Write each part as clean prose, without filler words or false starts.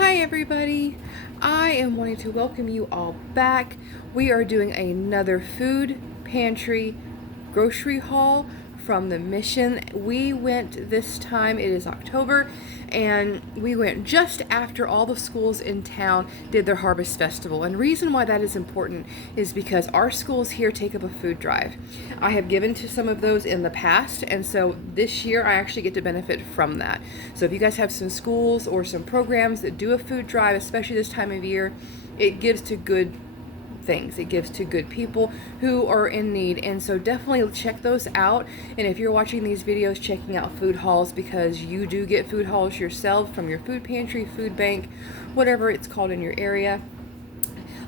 Hi everybody, I am wanting to welcome you all back. We are doing another food pantry grocery haul from the Mission. We went this time, it is October, and we went just after all the schools in town did their Harvest Festival. And the reason why that is important is because our schools here take up a food drive. I have given to some of those in the past, and so this year I actually get to benefit from that. So if you guys have some schools or some programs that do a food drive, especially this time of year, it gives to good things. It gives to good people who are in need, and so definitely check those out. And if you're watching these videos, checking out food hauls, because you do get food hauls yourself from your food pantry, food bank, whatever it's called in your area.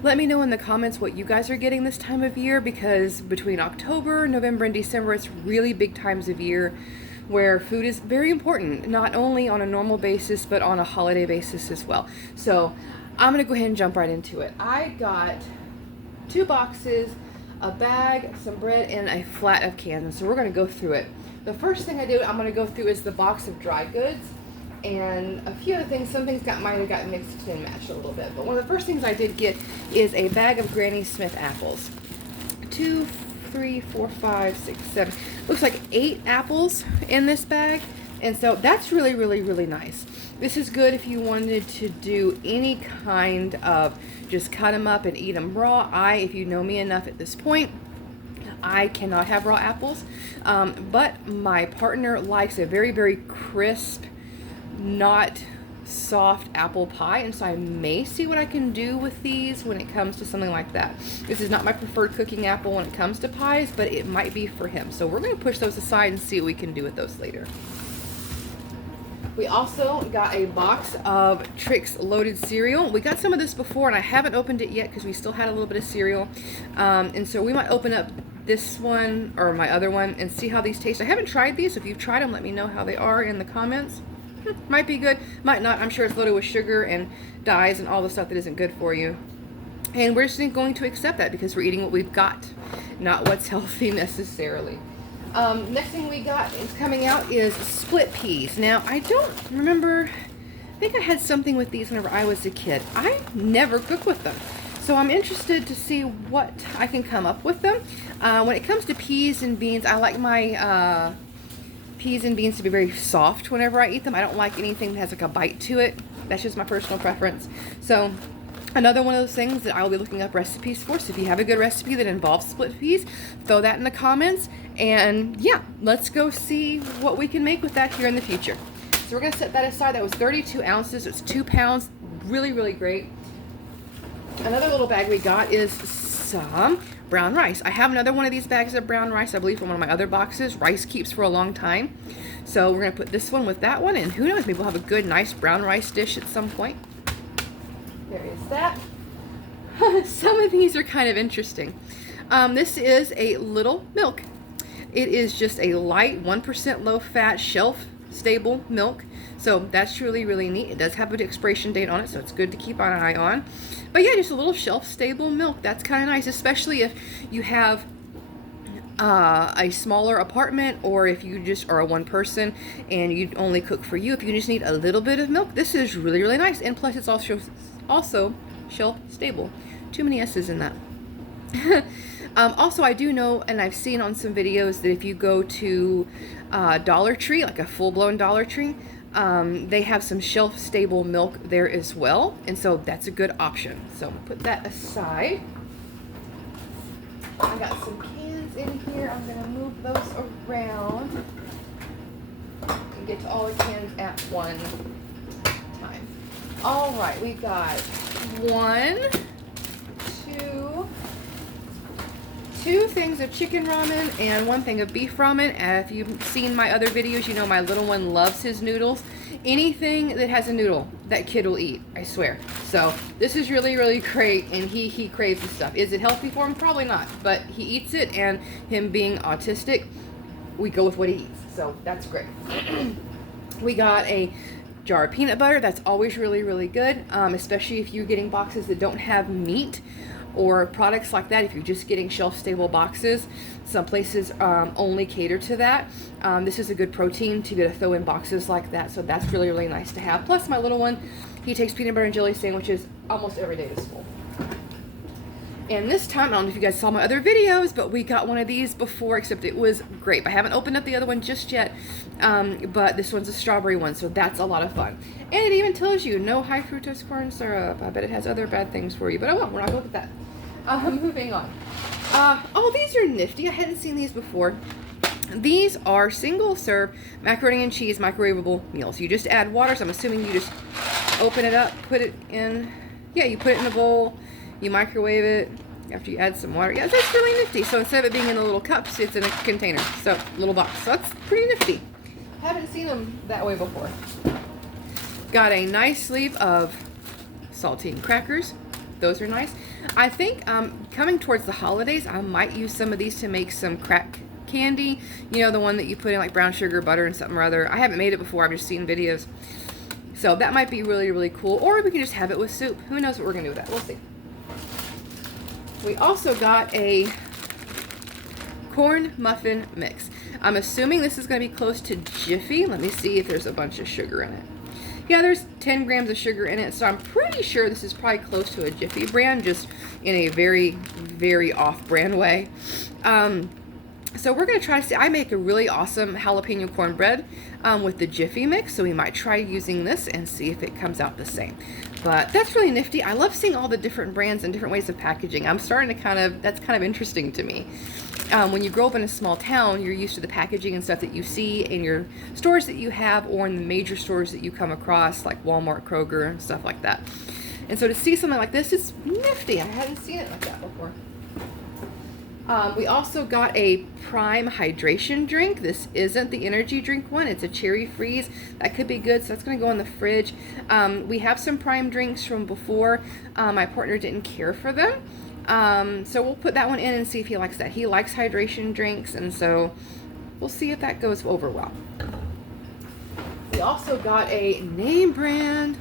Let me know in the comments what you guys are getting this time of year, because between October, November, and December, it's really big times of year where food is very important, not only on a normal basis, but on a holiday basis as well. So I'm going to go ahead and jump right into it. I got 2 boxes, a bag, some bread, and a flat of cans. So we're going to go through it. The first thing I'm going to go through is the box of dry goods and a few other things. Some things might have got mixed and matched a little bit. But one of the first things I did get is a bag of Granny Smith apples. 2, 3, 4, 5, 6, 7. Looks like 8 apples in this bag. And so that's really, really, really nice. This is good if you wanted to do any kind of just cut them up and eat them raw. If you know me enough at this point, I cannot have raw apples. But my partner likes a very, very crisp, not soft apple pie, and so I may see what I can do with these when it comes to something like that. This is not my preferred cooking apple when it comes to pies, but it might be for him. So we're going to push those aside and see what we can do with those later. We also got a box of Trix loaded cereal. We got some of this before and I haven't opened it yet because we still had a little bit of cereal. And so we might open up this one or my other one and see how these taste. I haven't tried these. If you've tried them, let me know how they are in the comments. Might be good, might not. I'm sure it's loaded with sugar and dyes and all the stuff that isn't good for you. And we're just going to accept that because we're eating what we've got, not what's healthy necessarily. Next thing we got is coming out is split peas. Now, I don't remember, I think I had something with these whenever I was a kid. I never cook with them. So I'm interested to see what I can come up with them. When it comes to peas and beans, I like my peas and beans to be very soft whenever I eat them. I don't like anything that has like a bite to it. That's just my personal preference. So another one of those things that I'll be looking up recipes for. So if you have a good recipe that involves split peas, throw that in the comments. And yeah, let's go see what we can make with that here in the future. So we're going to set that aside. That was 32 ounces. It's 2 pounds. Really, really great. Another little bag we got is some brown rice. I have another one of these bags of brown rice, I believe, from one of my other boxes. Rice keeps for a long time. So we're going to put this one with that one. And who knows, maybe we'll have a good, nice brown rice dish at some point. There is that. Some of these are kind of interesting. This is a Little Milk. It is just a light 1% low fat shelf stable milk. So that's really, really neat. It does have an expiration date on it, so it's good to keep an eye on. But yeah, just a little shelf stable milk. That's kind of nice, especially if you have a smaller apartment, or if you just are a one person and you only cook for you. If you just need a little bit of milk, this is really, really nice. And plus it's also shelf stable. Too many S's in that. Also, I do know, and I've seen on some videos, that if you go to Dollar Tree, like a full-blown Dollar Tree, they have some shelf-stable milk there as well, and so that's a good option. So put that aside. I got some cans in here. I'm going to move those around and get to all the cans at one time. All right, we got 2 things of chicken ramen and 1 thing of beef ramen. If you've seen my other videos, you know my little one loves his noodles. Anything that has a noodle, that kid will eat, I swear. So this is really, really great, and he craves this stuff. Is it healthy for him? Probably not, but he eats it, and him being autistic, we go with what he eats. So that's great. We got a jar of peanut butter. That's always really, really good, especially if you're getting boxes that don't have meat or products like that. If you're just getting shelf-stable boxes, some places only cater to that. This is a good protein to be able to throw in boxes like that, so that's really, really nice to have. Plus, my little one, he takes peanut butter and jelly sandwiches almost every day to school. And this time, I don't know if you guys saw my other videos, but we got one of these before, except it was grape. I haven't opened up the other one just yet, but this one's a strawberry one, so that's a lot of fun. And it even tells you, no high fructose corn syrup. I bet it has other bad things for you, but oh well, we're not going to look at that. Moving on. Oh, these are nifty. I hadn't seen these before. These are single-serve macaroni and cheese microwavable meals. You just add water, so I'm assuming you just open it up, put it in, yeah, you put it in a bowl, you microwave it after you add some water. Yeah, that's really nifty. So instead of it being in the little cups, it's in a container, so little box. So that's pretty nifty. Haven't seen them that way before. Got a nice sleeve of saltine crackers. Those are nice. I think coming towards the holidays, I might use some of these to make some crack candy. You know, the one that you put in like brown sugar, butter, and something or other. I haven't made it before. I've just seen videos. So that might be really, really cool. Or we can just have it with soup. Who knows what we're going to do with that. We'll see. We also got a corn muffin mix. I'm assuming this is going to be close to Jiffy. Let me see if there's a bunch of sugar in it. Yeah, there's 10 grams of sugar in it, so I'm pretty sure this is probably close to a Jiffy brand, just in a very, very off-brand way. So we're going to try to see, I make a really awesome jalapeno cornbread with the Jiffy mix, so we might try using this and see if it comes out the same. But that's really nifty. I love seeing all the different brands and different ways of packaging. I'm starting to that's kind of interesting to me. When you grow up in a small town, you're used to the packaging and stuff that you see in your stores that you have or in the major stores that you come across, like Walmart, Kroger, and stuff like that. And so to see something like this is nifty. I hadn't seen it like that before. We also got a Prime hydration drink. This isn't the energy drink one. It's a cherry freeze. That could be good, so that's going to go in the fridge. We have some Prime drinks from before. My partner didn't care for them. So we'll put that one in and see if he likes that. He likes hydration drinks, and so we'll see if that goes over well. We also got a name brand.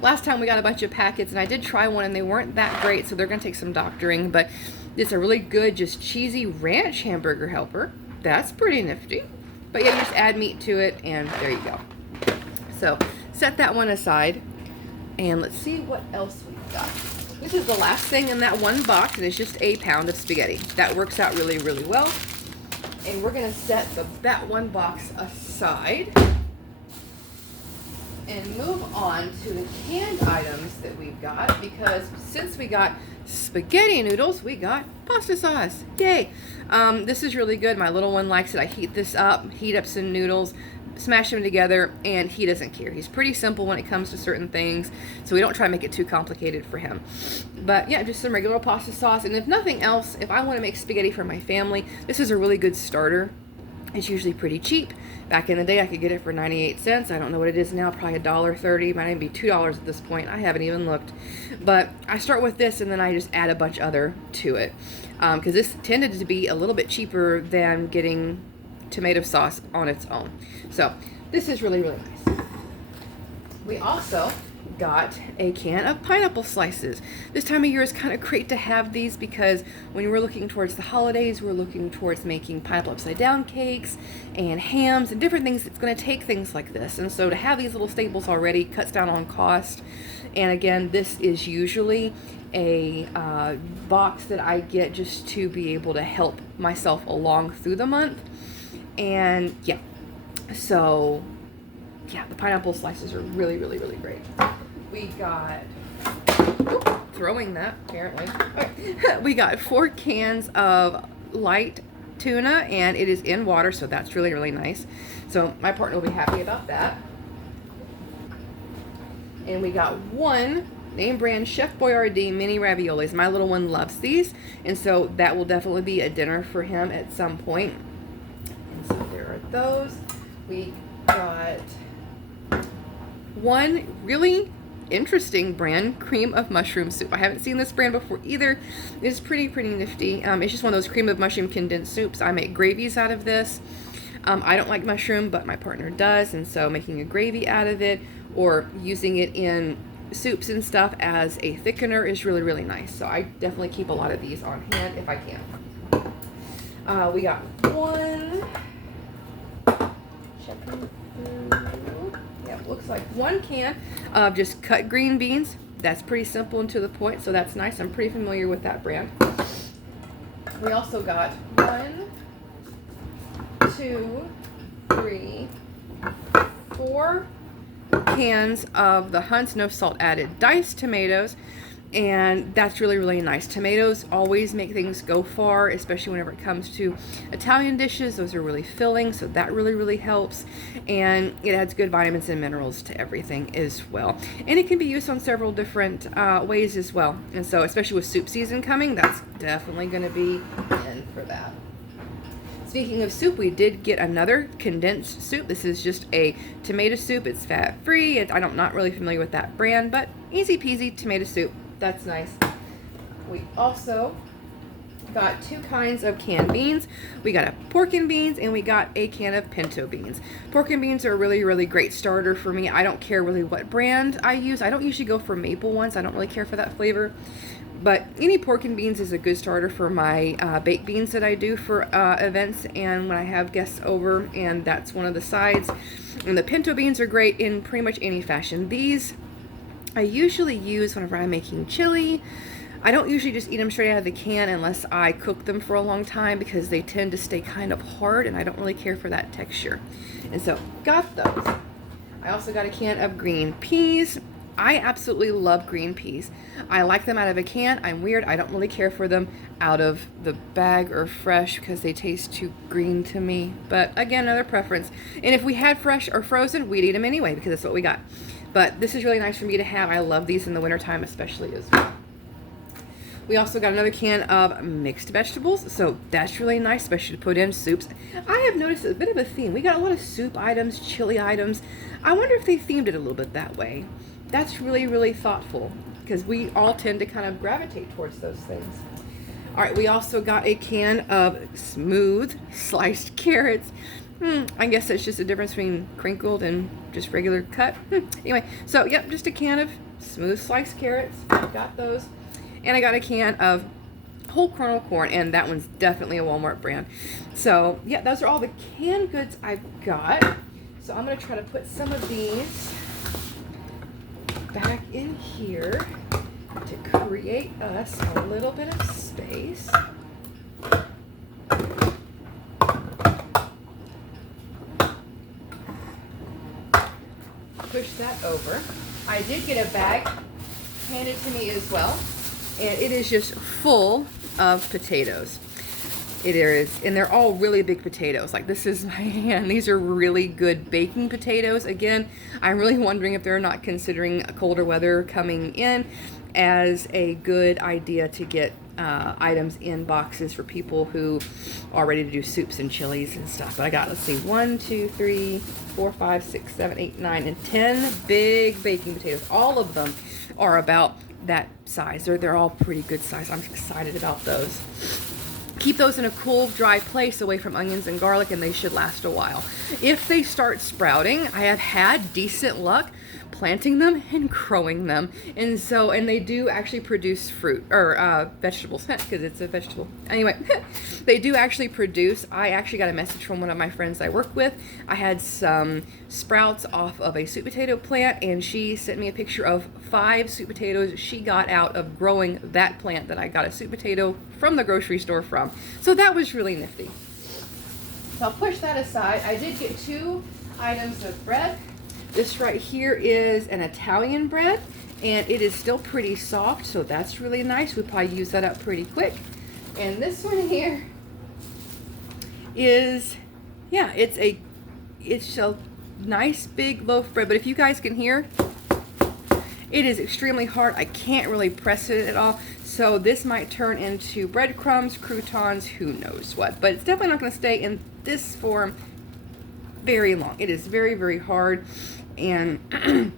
Last time we got a bunch of packets, and I did try one, and they weren't that great, so they're going to take some doctoring, but it's a really good, just cheesy ranch hamburger helper. That's pretty nifty. But yeah, you just add meat to it, and there you go. So set that one aside, and let's see what else we've got. This is the last thing in that one box, and it's just a pound of spaghetti. That works out really, really well. And we're going to set that one box aside and move on to the canned items that we've got, because since we got spaghetti noodles, we got pasta sauce. Yay! This is really good. My little one likes it. I heat this up, heat up some noodles, smash them together, and he doesn't care. He's pretty simple when it comes to certain things, so we don't try to make it too complicated for him. But yeah, just some regular pasta sauce, and if nothing else, if I want to make spaghetti for my family, this is a really good starter. It's usually pretty cheap. Back in the day, I could get it for 98 cents. I don't know what it is now, probably $1.30. Might even be $2 at this point. I haven't even looked. But I start with this, and then I just add a bunch other to it. Because this tended to be a little bit cheaper than getting tomato sauce on its own. So this is really, really nice. We also got a can of pineapple slices. This time of year is kind of great to have these, because when we're looking towards the holidays, we're looking towards making pineapple upside down cakes and hams and different things. It's going to take things like this, and so to have these little staples already cuts down on cost. And again, this is usually a box that I get just to be able to help myself along through the month. And yeah, so yeah, the pineapple slices are really, really, really great. We got, throwing that apparently. Okay. We got 4 cans of light tuna, and it is in water, so that's really, really nice. So my partner will be happy about that. And we got 1 name brand Chef Boyardee mini raviolis. My little one loves these, and so that will definitely be a dinner for him at some point. And so there are those. We got 1 really interesting brand, cream of mushroom soup. I haven't seen this brand before either. It's pretty nifty. It's just one of those cream of mushroom condensed soups. I make gravies out of this. I don't like mushroom, but my partner does, and so making a gravy out of it, or using it in soups and stuff as a thickener is really, really nice. So I definitely keep a lot of these on hand if I can. We got one. Checking through. Yeah, looks like one can of just cut green beans. That's pretty simple and to the point, so that's nice. I'm pretty familiar with that brand. We also got 1, 2, 3, 4 cans of the Hunt's no salt added diced tomatoes, and that's really, really nice. Tomatoes always make things go far, especially whenever it comes to Italian dishes. Those are really filling, so that really, really helps, and it adds good vitamins and minerals to everything as well. And it can be used on several different ways as well, and so especially with soup season coming, that's definitely going to be in for that. Speaking of soup, we did get another condensed soup. This is just a tomato soup. It's fat-free. I'm not really familiar with that brand, but easy peasy tomato soup. That's nice. We also got 2 kinds of canned beans. We got a pork and beans, and we got a can of pinto beans. Pork and beans are a really, really great starter for me. I don't care really what brand I use. I don't usually go for maple ones. I don't really care for that flavor. But any pork and beans is a good starter for my baked beans that I do for events and when I have guests over, and that's one of the sides. And the pinto beans are great in pretty much any fashion. These I usually use whenever I'm making chili. I don't usually just eat them straight out of the can unless I cook them for a long time because they tend to stay kind of hard and I don't really care for that texture. And so got those. I also got a can of green peas. I absolutely love green peas. I like them out of a can. I'm weird. I don't really care for them out of the bag or fresh because they taste too green to me. But again, another preference. And if we had fresh or frozen, we'd eat them anyway because that's what we got. But this is really nice for me to have. I love these in the wintertime especially as well. We also got another can of mixed vegetables, so that's really nice, especially to put in soups. I have noticed a bit of a theme. We got a lot of soup items, chili items. I wonder if they themed it a little bit that way. That's really, really thoughtful because we all tend to kind of gravitate towards those things. All right, we also got a can of smooth sliced carrots. I guess that's just a difference between crinkled and just regular cut. Anyway, so yep, just a can of smooth sliced carrots. Got those. And I got a can of whole kernel corn, and that one's definitely a Walmart brand. So yeah, those are all the canned goods I've got. So I'm gonna try to put some of these back in here to create us a little bit of space. Push that over. I did get a bag handed to me as well, and it is just full of potatoes. It is, and they're all really big potatoes. Like this is my hand. These are really good baking potatoes. Again, I'm really wondering if they're not considering colder weather coming in as a good idea to get items in boxes for people who are ready to do soups and chilies and stuff. But I got, let's see, 1, 2, 3, 4, 5, 6, 7, 8, 9, and 10 big baking potatoes. All of them are about that size. They're all pretty good size. I'm excited about those. Keep those in a cool, dry place away from onions and garlic, and they should last a while. If they start sprouting, I have had decent luck planting them and growing them, and they do actually produce fruit or vegetables because it's a vegetable. Anyway, they do actually produce. I actually got a message from one of my friends I work with. I had some sprouts off of a sweet potato plant, and she sent me a picture of 5 sweet potatoes she got out of growing that plant that I got a sweet potato from the grocery store from. So that was really nifty. So I'll push that aside. I did get 2 items of bread. This right here is an Italian bread, and it is still pretty soft, so that's really nice. We'll probably use that up pretty quick. And this one here is, yeah, it's a nice big loaf bread, but if you guys can hear, it is extremely hard. I can't really press it at all, so this might turn into breadcrumbs, croutons, who knows what, but it's definitely not going to stay in this form very long. It is very, very hard, and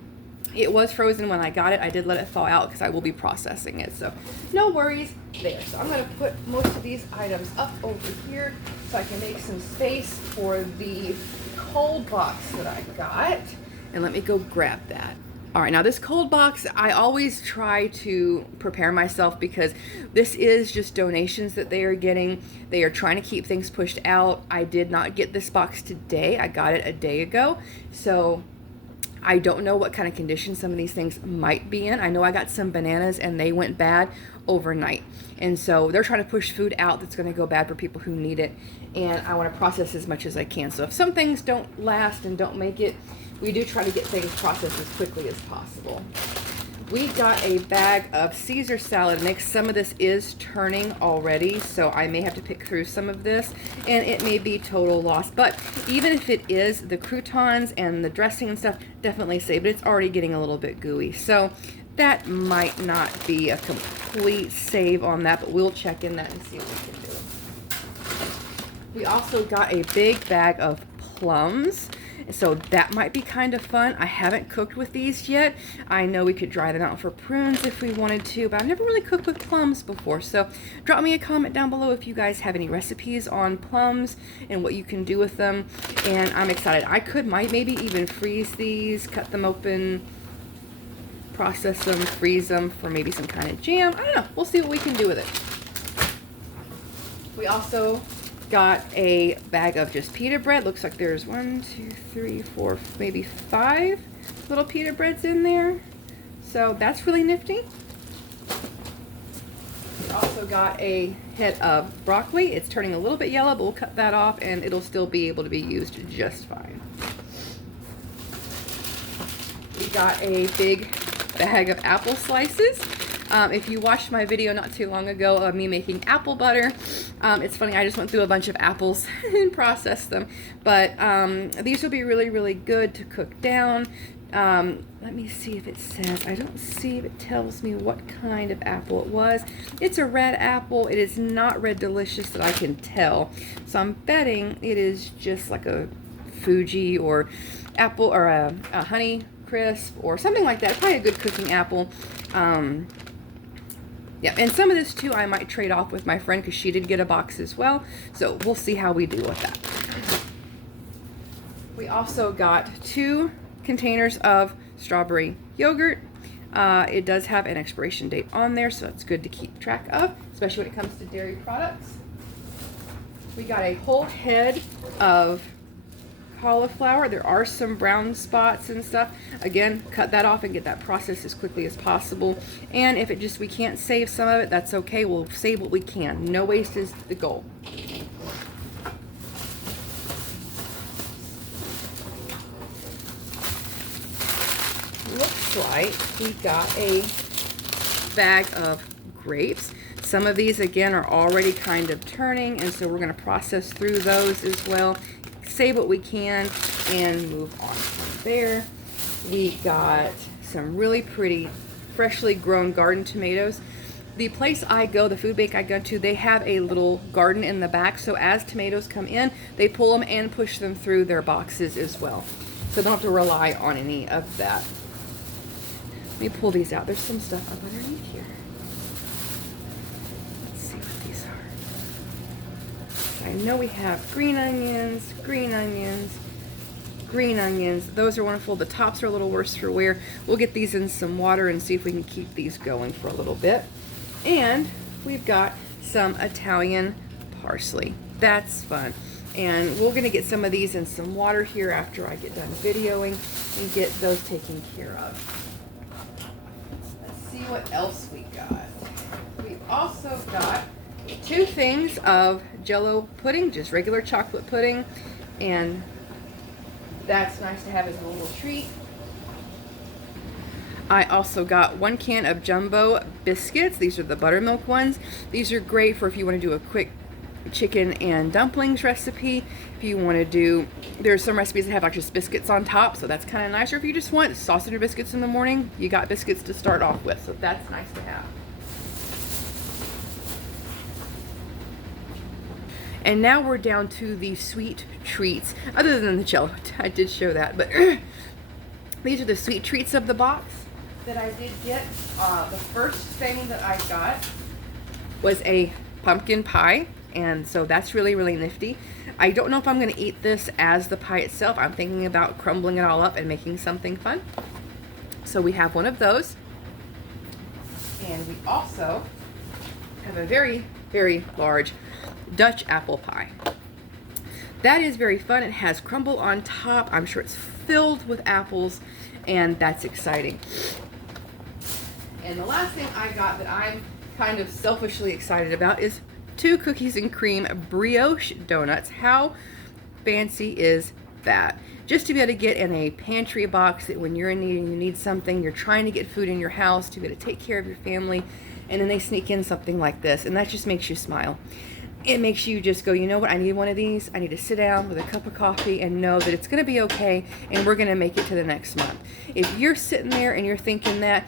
it was frozen when I got it. I did let it thaw out because I will be processing it, so no worries there. So I'm going to put most of these items up over here so I can make some space for the cold box that I got, and let me go grab that. All right, now this cold box, I always try to prepare myself because this is just donations that they are getting. They are trying to keep things pushed out. I did not get this box today. I got it a day ago. So I don't know what kind of condition some of these things might be in. I know I got some bananas and they went bad overnight. And so they're trying to push food out that's going to go bad for people who need it. And I want to process as much as I can. So if some things don't last and don't make it, we do try to get things processed as quickly as possible. We got a bag of Caesar salad mix. Some of this is turning already, so I may have to pick through some of this, and it may be total loss. But even if it is, the croutons and the dressing and stuff definitely save, but it's already getting a little bit gooey. So that might not be a complete save on that, but we'll check in that and see what we can do. We also got a big bag of plums. So that might be kind of fun. I haven't cooked with these yet. I know we could dry them out for prunes if we wanted to, but I've never really cooked with plums before. So drop me a comment down below if you guys have any recipes on plums and what you can do with them. And I'm excited. I might maybe even freeze these, cut them open, process them, freeze them for maybe some kind of jam. I don't know. We'll see what we can do with it. We also got a bag of just pita bread. Looks like there's 1, 2, 3, 4, maybe 5 little pita breads in there. So that's really nifty. We also got a head of broccoli. It's turning a little bit yellow, but we'll cut that off and it'll still be able to be used just fine. We got a big bag of apple slices. If you watched my video not too long ago of me making apple butter, it's funny, I just went through a bunch of apples and processed them. But these will be really, really good to cook down. Let me see if it says, I don't see if it tells me what kind of apple it was. It's a red apple. It is not Red Delicious that I can tell. So I'm betting it is just like a Fuji or apple or a Honey Crisp or something like that. Probably a good cooking apple. Yeah, and some of this too I might trade off with my friend because she did get a box as well. So we'll see how we do with that. We also got 2 containers of strawberry yogurt. It does have an expiration date on there, so it's good to keep track of, especially when it comes to dairy products. We got a whole head of cauliflower. There are some brown spots and stuff. Again, cut that off and get that processed as quickly as possible. And if we can't save some of it, that's okay. We'll save what we can. No waste is the goal. Looks like we got a bag of grapes. Some of these again are already kind of turning, and so we're going to process through those as well. Save what we can and move on from there. We got some really pretty freshly grown garden tomatoes. The place I go, the food bank I go to, they have a little garden in the back, so as tomatoes come in, they pull them and push them through their boxes as well. So don't have to rely on any of that. Let me pull these out. There's some stuff up underneath here. Let's see what these are. I know we have green onions, green onions, green onions. Those are wonderful. The tops are a little worse for wear. We'll get these in some water and see if we can keep these going for a little bit. And we've got some Italian parsley. That's fun. And we're going to get some of these in some water here after I get done videoing and get those taken care of. Let's see what else we got. We've also got 2 things of Jell-O pudding, just regular chocolate pudding, and that's nice to have as a little treat. I also got 1 can of jumbo biscuits. These are the buttermilk ones. These are great for if you want to do a quick chicken and dumplings recipe. If you want to do, there's some recipes that have like just biscuits on top, so that's kind of nice. Or if you just want sausage or biscuits in the morning, you got biscuits to start off with, so that's nice to have. And now we're down to the sweet treats, other than the Jell-O. I did show that, but these are the sweet treats of the box that I did get. The first thing that I got was a pumpkin pie, and so that's really, really nifty. I don't know if I'm going to eat this as the pie itself. I'm thinking about crumbling it all up and making something fun. So we have one of those. And we also have a very, very large Dutch apple pie. That is very fun. It has crumble on top. I'm sure it's filled with apples, and that's exciting. And the last thing I got that I'm kind of selfishly excited about is 2 cookies and cream brioche donuts. How fancy is that? Just to be able to get in a pantry box that when you're in need and you need something, you're trying to get food in your house to be able to take care of your family, and then they sneak in something like this, and that just makes you smile. It makes you just go, you know what, I need one of these. I need to sit down with a cup of coffee and know that it's going to be okay, and we're going to make it to the next month. If you're sitting there and you're thinking that,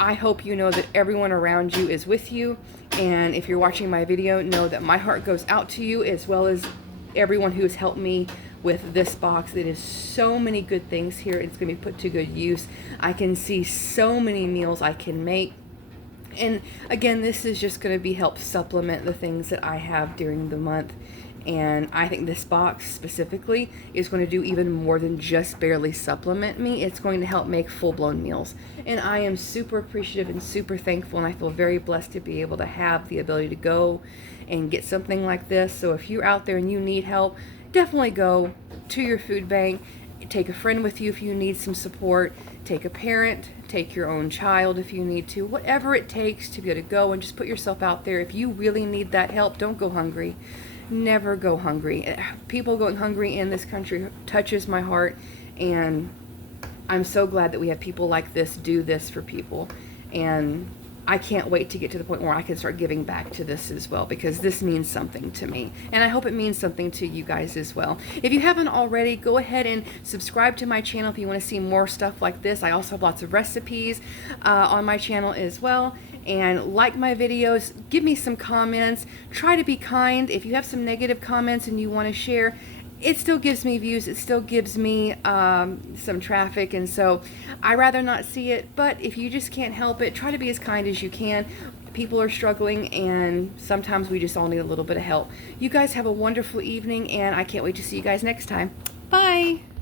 I hope you know that everyone around you is with you. And if you're watching my video, know that my heart goes out to you, as well as everyone who has helped me with this box. It is so many good things here. It's going to be put to good use. I can see so many meals I can make. And again, this is just going to be help supplement the things that I have during the month. And I think this box specifically is going to do even more than just barely supplement me. It's going to help make full-blown meals. And I am super appreciative and super thankful, and I feel very blessed to be able to have the ability to go and get something like this. So if you're out there and you need help, definitely go to your food bank. Take a friend with you if you need some support. Take a parent. Take your own child if you need to. Whatever it takes to be able to go and just put yourself out there. If you really need that help, don't go hungry. Never go hungry. People going hungry in this country touches my heart, and I'm so glad that we have people like this do this for people. And I can't wait to get to the point where I can start giving back to this as well, because this means something to me, and I hope it means something to you guys as well. If you haven't already, go ahead and subscribe to my channel if you want to see more stuff like this. I also have lots of recipes on my channel as well. And like my videos, give me some comments, try to be kind. If you have some negative comments and you want to share, it still gives me views, it still gives me some traffic, and so I rather not see it. But if you just can't help it, try to be as kind as you can. People are struggling, and sometimes we just all need a little bit of help. You guys have a wonderful evening, and I can't wait to see you guys next time. Bye!